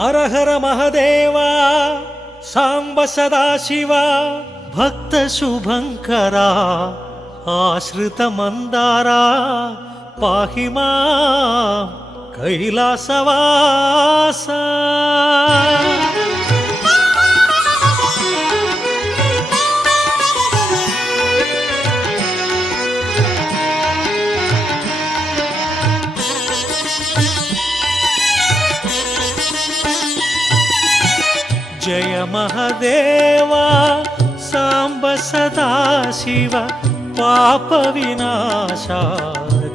ஹரஹர மகதேவா சாம்ப சதாசிவா பக்த சுபங்கரா ஆஸ்ருத மந்தாரா பாஹிமா கைலாசவாசா. जय महदेवा सांब सदाशिव पाप विनाशा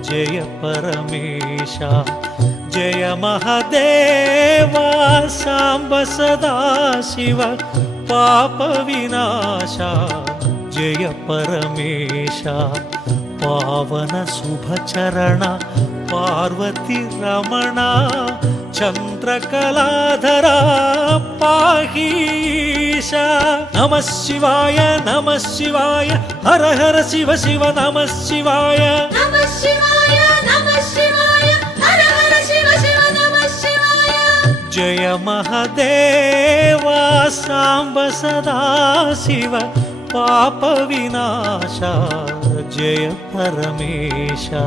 जय परमेशा. जय महदेवा सांब सदाशिव पाप विनाशा जय परमेशा. पावन शुभचरण पार्वती रमणा चंद्रकलाधरा पाहीशा. नमः शिवाय हर हर शिव शिव नमः शिवाय नमः शिवाय हर हर शिव शिव नमः शिवाय. जय महदेवा सांब सदाशिव पाप विनाशा जय परमेशा.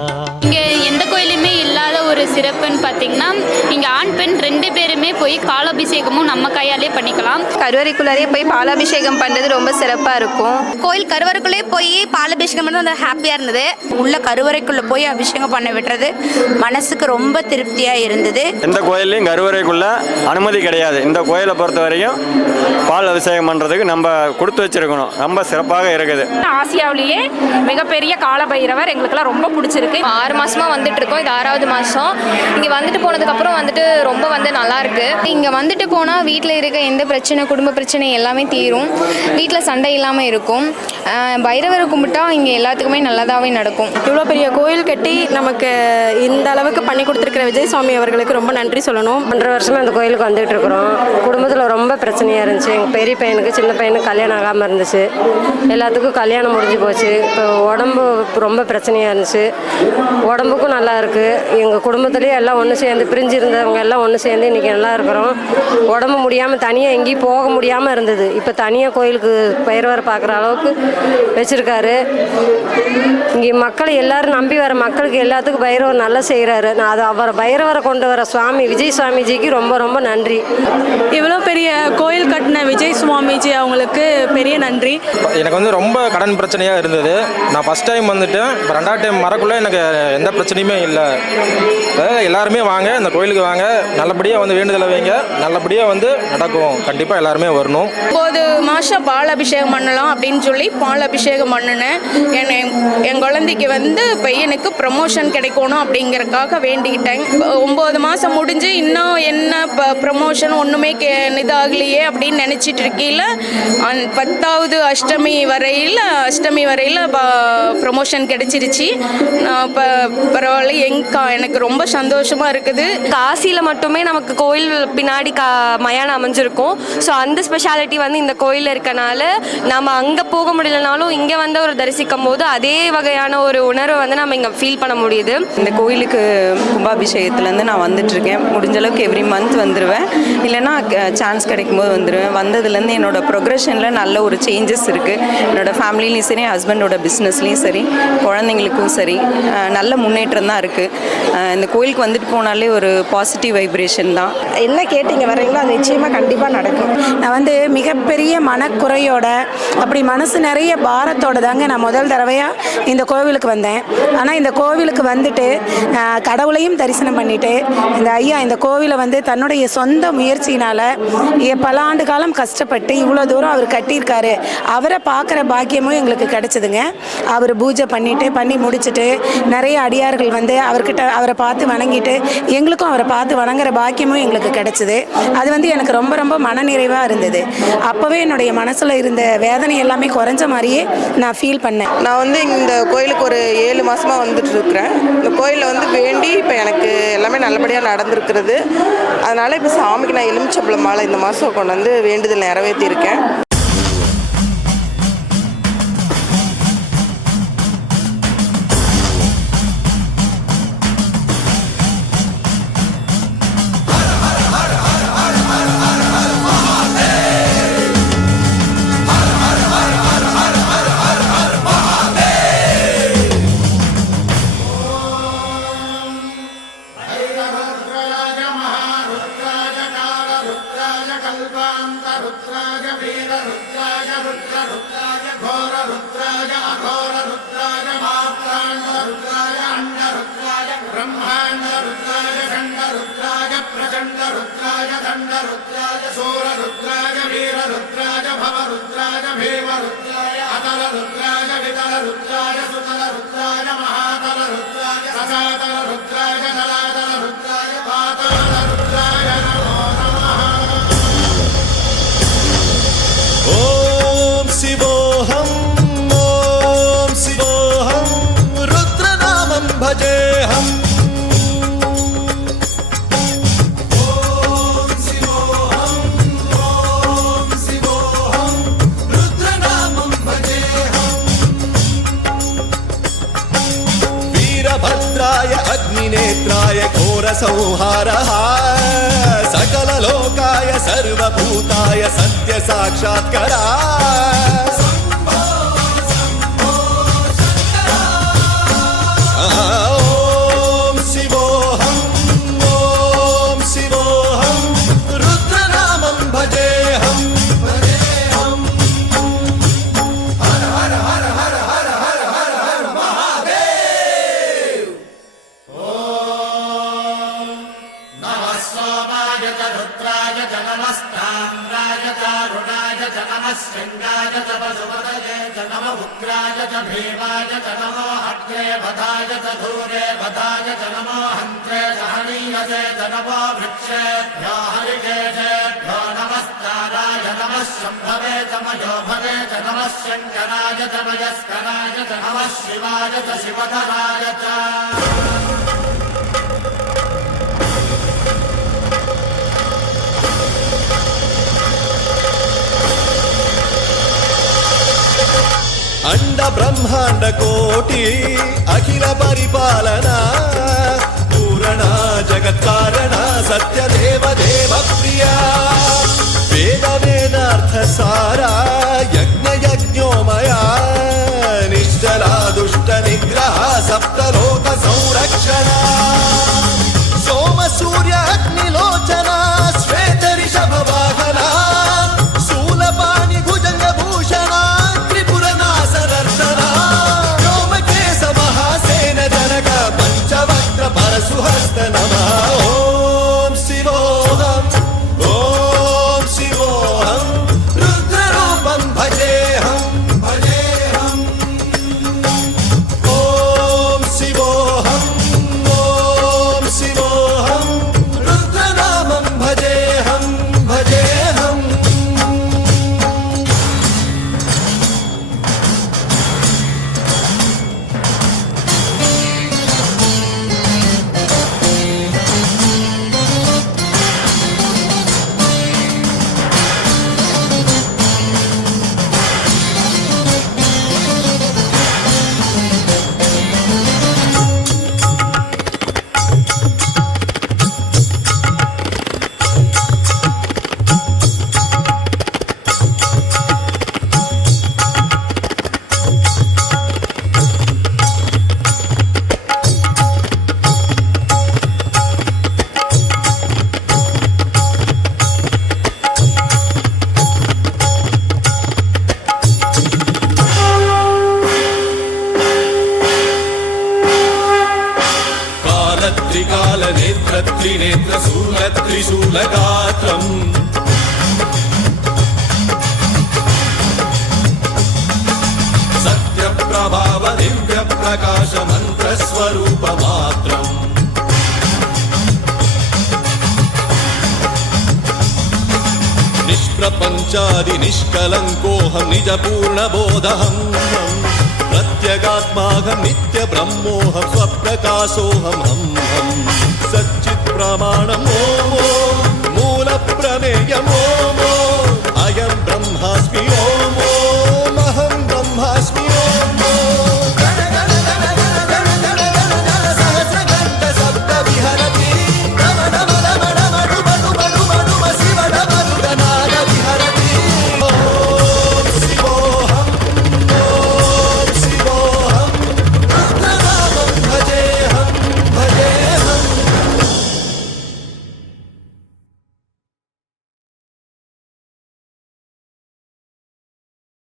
இங்கே எந்த கோயிலுமே இல்லாத ஒரு சிறப்புன்னு பார்த்தீங்கன்னா இங்கே ஆண் பெண் 2 பேருமே போய் பாலாபிஷேகமும் நம்ம கையாலே பண்ணிக்கலாம். கருவறைக்குள்ளாரே போய் பாலாபிஷேகம் பண்ணுறது ரொம்ப சிறப்பாக இருக்கும். கோயில் கருவறைக்குள்ளே போய் பாலாபிஷேகம் பண்ணது அந்த ஹாப்பியாக இருந்தது. உள்ள கருவறைக்குள்ளே போய் அபிஷேகம் பண்ண விட்டுறது மனசுக்கு ரொம்ப திருப்தியாக இருந்தது. எந்த கோயிலையும் கருவறைக்குள்ள அனுமதி கிடையாது. இந்த கோயிலை பொறுத்த வரைக்கும் பால் அபிஷேகம் பண்ணுறதுக்கு நம்ம கொடுத்து வச்சிருக்கணும். ரொம்ப சிறப்பாக இருக்குது. ஆசியாவிலேயே மிகப்பெரிய காலபைரவர் எங்களுக்கெல்லாம் ரொம்ப பிடிச்சிருக்கு. 6 மாசமா வந்துட்டு இருக்கோம். இது 6வது மாதம். இங்கே வந்துட்டு போனதுக்கப்புறம் வந்துட்டு ரொம்ப நல்லா இருக்கு. இங்கே வந்துட்டு போனால் வீட்டில் இருக்க எந்த பிரச்சனை, குடும்ப பிரச்சனை எல்லாமே தீரும். வீட்டில் சண்டை இல்லாமல் இருக்கும். பைரவரை கும்பிட்டா இங்கே எல்லாத்துக்குமே நல்லதாகவே நடக்கும். இவ்வளோ பெரிய கோயில் கட்டி நமக்கு இந்த அளவுக்கு பண்ணி கொடுத்துருக்கிற விஜய் சுவாமி அவர்களுக்கு ரொம்ப நன்றி சொல்லணும். 1.5 வருஷமாக அந்த கோயிலுக்கு வந்துட்டு இருக்கிறோம். குடும்பத்தில் ரொம்ப பிரச்சனையாக இருந்துச்சு. எங்கள் பெரிய பையனுக்கு சின்ன பையனுக்கு கல்யாணம் ஆகாமல் இருந்துச்சு. எல்லாத்துக்கும் கல்யாணம் முடிஞ்சு போச்சு. இப்போ உடம்பு ரொம்ப பிரச்சனையாக இருந்துச்சு. உடம்புக்கும் நல்லா இருக்குது. எங்கள் குடும்பத்துலேயே எல்லாம் ஒன்று சேர்ந்து பிரிஞ்சு இருந்தவங்க எல்லாம் ஒன்று சேர்ந்து இன்றைக்கி நல்லா இருக்கிறோம். உடம்பு முடியாமல் தனியாக எங்கேயும் போக முடியாமல் இருந்தது. இப்போ தனியாக கோயிலுக்கு பைரவரை பார்க்குற அளவுக்கு வச்சுருக்காரு. இங்கே மக்களை எல்லோரும் நம்பி வர மக்களுக்கு எல்லாத்துக்கும் பைரவர் நல்லா செய்கிறாரு. நான் அது அவரை பைரவரை கொண்டு வர சுவாமி விஜய் சுவாமிஜிக்கு ரொம்ப ரொம்ப நன்றி. இவ்வளோ பெரிய கோயில் கட்டின விஜய் சுவாமிஜி அவங்களுக்கு பெரிய நன்றி. எனக்கு வந்து ரொம்ப கடன் பிரச்சனையாக இருந்தது. நான் ஃபஸ்ட் டைம் வந்துட்டேன். இப்போ 2வது டைம் வரக்குள்ளே எனக்கு எந்த பிரச்சனையுமே இல்லை. எல்லாருமே வாங்க, இந்த கோயிலுக்கு வாங்க, நல்லபடியாக வந்து வேண்டுதலை வைங்க, நல்லபடியாக வந்து நடக்கும். கண்டிப்பாக எல்லாருமே வரணும். 9 மாதம் பால் அபிஷேகம் பண்ணலாம் அப்படின்னு சொல்லி பால் அபிஷேகம் பண்ணினேன். என் குழந்தைக்கு வந்து பையனுக்கு ப்ரமோஷன் கிடைக்கணும் அப்படிங்கிறதுக்காக வேண்டிக்கிட்டேன். 9 மாதம் முடிஞ்சு இன்னும் என்ன ப்ரமோஷன் ஒன்றுமே இதாகலையே அப்படின்னு நினச்சிட்டு இருக்கையில் 10வது அஷ்டமி வரையில் ப்ரமோஷன் கிடைச்சிருச்சு. இப்போ பரவாயில்ல, எனக்கு ரொம்ப சந்தோஷமாக இருக்குது. காசியில் மட்டுமே நமக்கு கோயில் பின்னாடி மயானம் அமைஞ்சிருக்கும். ஸோ அந்த ஸ்பெஷாலிட்டி வந்து இந்த கோயிலில் இருக்கனால நம்ம அங்கே போக முடியலனாலும் இங்கே வந்து ஒரு தரிசிக்கும் போது அதே வகையான ஒரு உணர்வை வந்து நம்ம இங்கே ஃபீல் பண்ண முடியுது. இந்த கோயிலுக்கு கும்பாபிஷேகத்துலேருந்து நான் வந்துட்டுருக்கேன். முடிஞ்ச அளவுக்கு எவ்ரி மந்த் வந்துடுவேன், இல்லைனா சான்ஸ் கிடைக்கும் போது வந்துடுவேன். வந்ததுலேருந்து என்னோட ப்ரொக்ரெஷனில் நல்ல ஒரு சேஞ்சஸ் இருக்குது. என்னோடய ஃபேமிலிலையும் சரி, ஹஸ்பண்டோட பிஸ்னஸ்லேயும் சரி, குழந்தைங்களுக்கும் சரி நல்ல முன்னேற்றம் தான் இருக்குது. இந்த கோயிலுக்கு வந்துட்டு போனாலே ஒரு பாசிட்டிவ் வைப்ரேஷன் தான். என்ன கேட்டீங்க வர்றீங்களோ அது நிச்சயமாக கண்டிப்பாக நடக்கும். நான் வந்து மிகப்பெரிய மனக்குறையோட அப்படி மனசு நிறைய பாரத்தோட தாங்க நான் முதல் தடவையாக இந்த கோவிலுக்கு வந்தேன். ஆனால் இந்த கோவிலுக்கு வந்துட்டு கடவுளையும் தரிசனம் பண்ணிவிட்டு இந்த ஐயா இந்த கோவிலை வந்து தன்னுடைய சொந்த முயற்சியினால் பல ஆண்டு காலம் கஷ்டப்பட்டு இவ்வளோ தூரம் அவர் கட்டியிருக்காரு. அவரை பார்க்குற பாக்கியமும் எங்களுக்கு கிடைச்சதுங்க. அவர் பூஜை பண்ணி முடிச்சுட்டு நிறைய அடியார்கள் வந்து அவரை பார்த்து வணங்கிட்டு எங்களுக்கும் அவரை பார்த்து வணங்குற பாக்கியமும் எங்களுக்கு கிடைச்சிது. அது வந்து எனக்கு ரொம்ப ரொம்ப மனநிறைவாக இருந்தது. அப்போவே என்னுடைய மனசில் இருந்த வேதனை எல்லாமே குறைஞ்ச மாதிரியே நான் ஃபீல் பண்ணேன். நான் வந்து இந்த கோயிலுக்கு ஒரு 7 மாதமாக வந்துட்டு இருக்கிறேன். இந்த கோயிலில் வந்து வேண்டி இப்போ எனக்கு எல்லாமே நல்லபடியாக நடந்திருக்கிறது. அதனால் இப்போ சாமிக்கு நான் எலுமிச்சம்பழம் மாலை இந்த மாதம் கொண்டு வந்து வேண்டுதல் நிறைவேற்றியிருக்கேன். कल्पान्तरुद्राय वीररुद्राय रुद्ररुद्राय घोररुद्राय अघोररुद्राय मात्राण्डरुद्राय अण्डरुद्राय ब्रह्माण्डरुद्राय खण्डरुद्राय प्रचण्डरुद्राय दण्डरुद्राय सूररुद्राय वीररुद्राय भवरुद्राय भीमरुद्राय अतलरुद्राय वितलरुद्राय सुतलरुद्राय महातलरुद्राय ससातलरुद्राय जलातलरुद्राय पातालरुद्राय नमो नमः। ॐ शिवोऽहं रुद्रनामं भजेऽहम्। वीरभद्राय अग्निनेत्राय घोरसंहारः सकललोकाय सर्वभूताय सत्यसाक्षात्करा। ॐ शिवोऽहं रुद्रनामं भजेऽहम्। हर हर हर हर हर हर हर हर महादेव। नमः सोमाय च रुद्राय च नमस्ताम्राय च अरुणाय च नमः शृङ्गाय च पशुपतये च नमः उग्राय च भीमाय च नमो अग्रे वधाय च धूरे वधाय च नमो हन्त्रे च हनीयसे च नमो वृक्षेभ्यो हरिकेशेभ्यो नमस्ताराय नमः शम्भवे च मयोभवे च नमः शङ्कराय च मयस्कराय च नमः शिवाय च शिवधराय च। अंड ब्रह्मांड कोटि अखिल परिपालना पूरणा जगत्कारणा सत्यदेव देव प्रिया वेद वेदार्थ सारा यज्ञ यज्ञोमया निश्चला दुष्ट निग्रह सप्तलोक संरक्षणा सोम सूर्य अग्निलोचना श्वेत ऋषभ वाहना शूलपाणि भुजंग भूषणा परशुहस्त नमः। ॐ शिवोऽहं रुद्ररूपं भजेऽहं। ॐ शिवोऽहं रुद्रनामं भजेऽहं। त्रिनेत्र शूल त्रिशूलगात्रम् सत्यप्रभाव दिव्य प्रकाश मंत्र स्वरूप मात्रम् निष्प्रपंचादि निष्कलंकोऽहं निज पूर्ण बोधहं प्रत्यगात्माहं नित्य ब्रह्मोऽहं स्वप्रकाशोऽहं सच्चित् प्रमाणम् ॐ मूल प्रमेयम्।